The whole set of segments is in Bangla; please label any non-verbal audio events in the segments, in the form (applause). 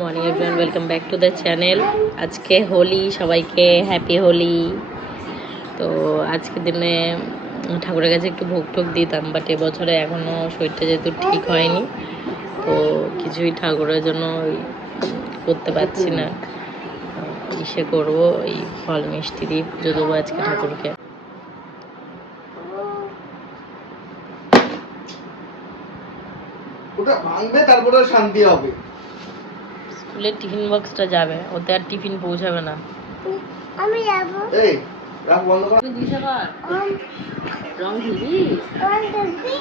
Morning everyone welcome back to the channel আজকে হোলি, সবাইকে হ্যাপি হোলি। তো আজকে দিনে ঠাকুরের কাছে একটু ভোগ টোগ দিতাম বাট এবছরে এখনও শরীরটা যেহেতু ঠিক হয়নি, তো কিছুই ঠাকুরের জন্য করতে পারছি না। ইসে করব? এই ফল মিষ্টি দিয়ে পুজো দেবো আজকে ঠাকুরকে। ওটা ভাঙবে, তারপরে শান্তি হবে। স্কুলের টিফিন বক্সটা যাবে ওতে আর টিফিন পৌঁছাবে না। আমি যাব। এই রাখ বন্ধ কর। রং খেলবি ওয়ান টু থ্রি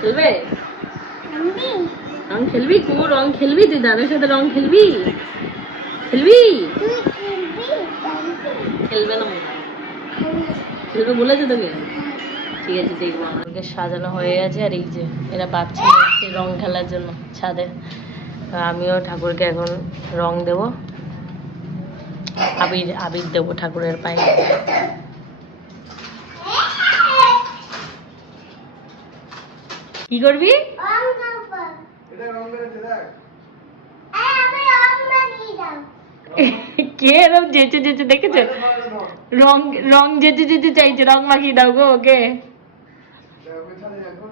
খেলবে? আমি। রং খেলবি? কু রং খেলবি? তুই দাদার সাথে রং খেলবি? খেলবি? তুই খেলবি? খেলবে। না। খেলবে। বলেছে তোকে? ঠিক আছে দেখব। আমাদেরকে সাজানো হয়ে গেছে আর এই যে এরা বাচ্চা রং খেলার জন্য ছাদে। আমিও ঠাকুরকে এখন রং দেব। আবির আবির দেবো ঠাকুরের পায়ে। কি করবি? কে এরকম যেচে যেচে দেখেছ? রং রং যেচে যেচে চাইছে রং মাখিয়ে দাও গো ওকে দেখ, ওই ছাদে দেখো।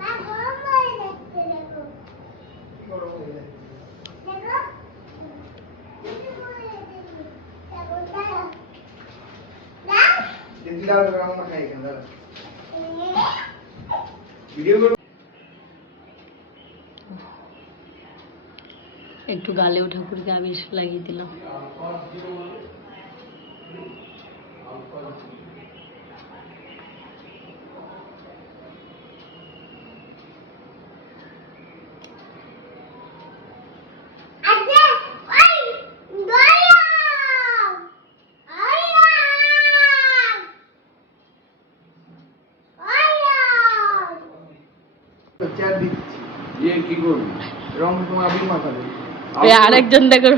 মা গরম হয়ে যাচ্ছে দেখো কি গরম হয়ে যায়? দেখো কিছু হয়ে যাচ্ছে দেখো দাও দাও দেখি দাও, রং মাখাই এখানে, দাঁড়া। ভিডিও করো একটু গালেও ঠাকুরকে আমি লাগিয়ে দিলাম আজকে ওই দয়াম আয়াম আয়াম চেয়ার দিচ্ছি দিয়ে কি করবি রং তোমার আবির মাখাবে আরেকজন দেখো।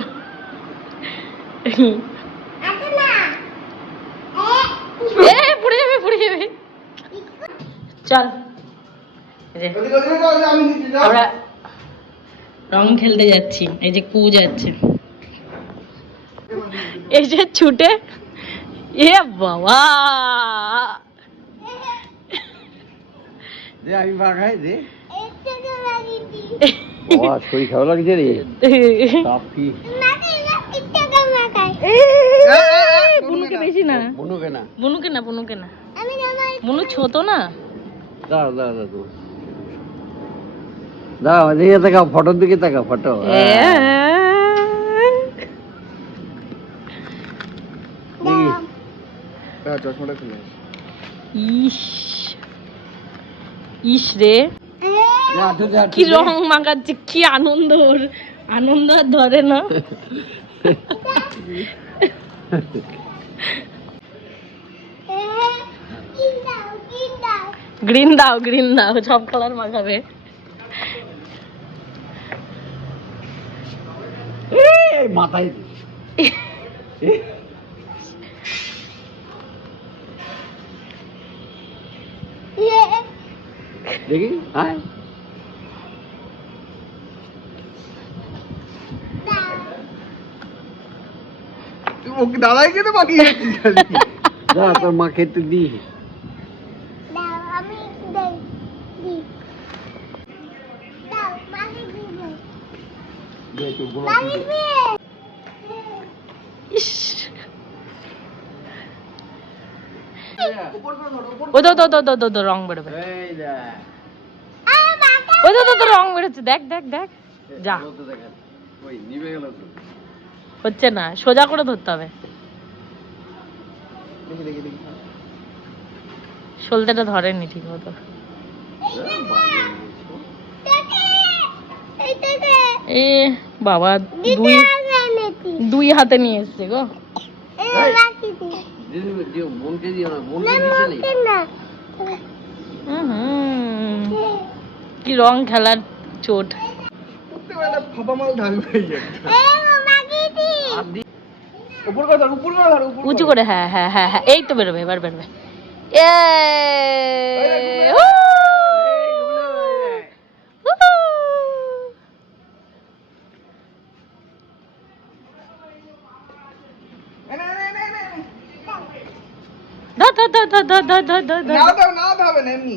এ পড়ে যাবে পড়ে যাবে। চল। আমরা রং খেলতে যাচ্ছি এই যে কু যাচ্ছে। এই যে ছুটে। এ বাবা। আমি দে বাবা শরীর খারাপ লাগছে রে। তাপ কি? না একটু বুনুকে বেশি না। বনুকে না। বুনুকে না বুনুকে না। বুনু ছোট না। দাঁড়া দাঁড়া দাঁড়া তাকাও ফটোর দিকে তাকাও ফটো। হ্যাঁ, চশমাটা খুলে ইস। ইস রে কি রং মাখাচ্ছে কি আনন্দ ওর। আনন্দ আর ধরে না। গ্রিন দাও গ্রিন দাও সব কালার মাখাবে। মাথায় (laughs) দে। ইয়ে দেখি হ্যাঁ ওকে (laughs) তোর মা খেতে দি। বড় তো রং বেরোবে। মাকে ওই তো তো তো রং বেরোচ্ছে। দেখ দেখ দেখ। যা। হচ্ছে না, সোজা করে ধরতে হবে। সলতেটা ধরেনি ঠিক মতো। এ, বাবা, দুই দুই হাতে নিয়ে এসছে গো। বোনকে দিও কি রং খেলার চোট উঁচু করে হ্যাঁ হ্যাঁ হ্যাঁ হ্যাঁ এই তো বেরোবে এবার বেরোবে ধর ধর ধর ধর ধর ধর ধর ধর না ধর না ধর এমনি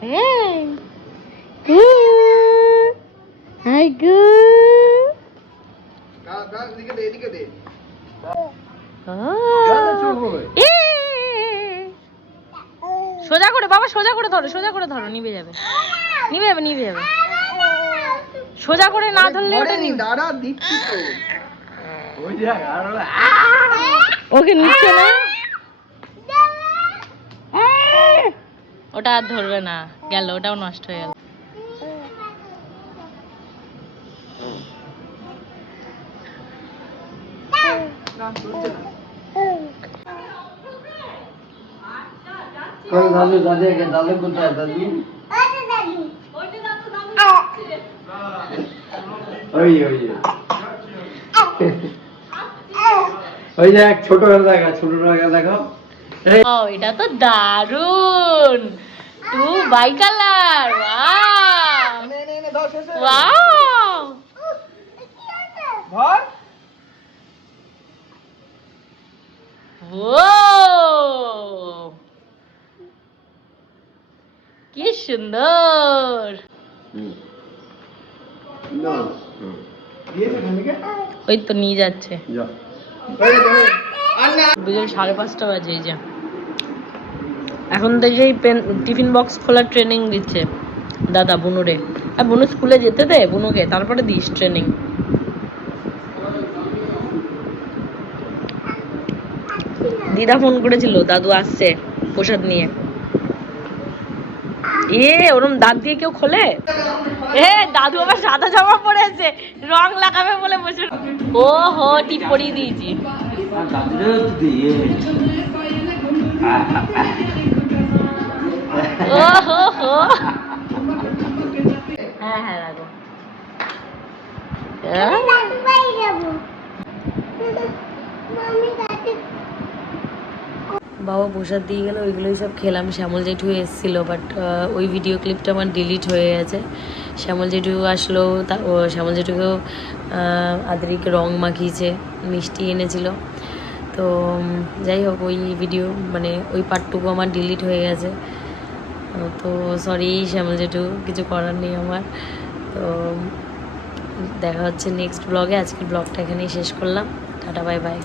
Hey. Hi, oh. সোজা করে বাবা সোজা করে ধরো সোজা করে ধরো নিবে যাবে। নিবে যাবে নিবে যাবে। সোজা করে না ধরলে ওটা নি দাঁড়া ওকে নিচ্ছে না? ওটা আর ধরবে না। গেল ওটাও নষ্ট হয়ে গেল। দাদু দাদু দাদু কোথায় দাদু? ওই ওই ওই। দেখ ছোট দেখা ছোট দেখা। দেখো ও এটা তো দারুণ টু বাই কালার ও কি সুন্দর। ওই তো নিয়ে যাচ্ছে। বুঝলি সাড়ে পাঁচটা বাজে এই যা। এখন থেকেই পেন, টিফিন বক্স খোলার ট্রেনিং দিচ্ছে। দাদা বুনুরে। আর বুনু স্কুলে যেতে দে, বুনুকে, তারপরে দিস ট্রেনিং দিদা ফোন করেছিল, দাদু আসছে প্রসাদ নিয়ে। এ, ওরম দাঁত দিয়ে কেউ খোলে? এ, দাদু আবার সাদা জামা পরেছে, রং লাগাবে বলে বসে ও হো, টিপ পরিয়ে দিয়েছি। বাবা প্রসাদ দিয়ে গেল ওইগুলোই সব খেলাম। শ্যামল জেঠু এসেছিল বাট ওই ভিডিও ক্লিপটা আমার ডিলিট হয়ে গেছে। শ্যামল জেঠু আসলো, তা শ্যামল জেঠুকেও আদ্রিকে রং মাখিয়েছে, মিষ্টি এনেছিল। তো যাই হোক, ওই ভিডিও মানে ওই পার্টটুকু আমার ডিলিট হয়ে গেছে। তো সরি শ্যামল জেঠু, কিছু করার নেই আমার। তো দেখা হচ্ছে নেক্সট ব্লগে আজকের ব্লগটা এখানেই শেষ করলাম। Tata bye bye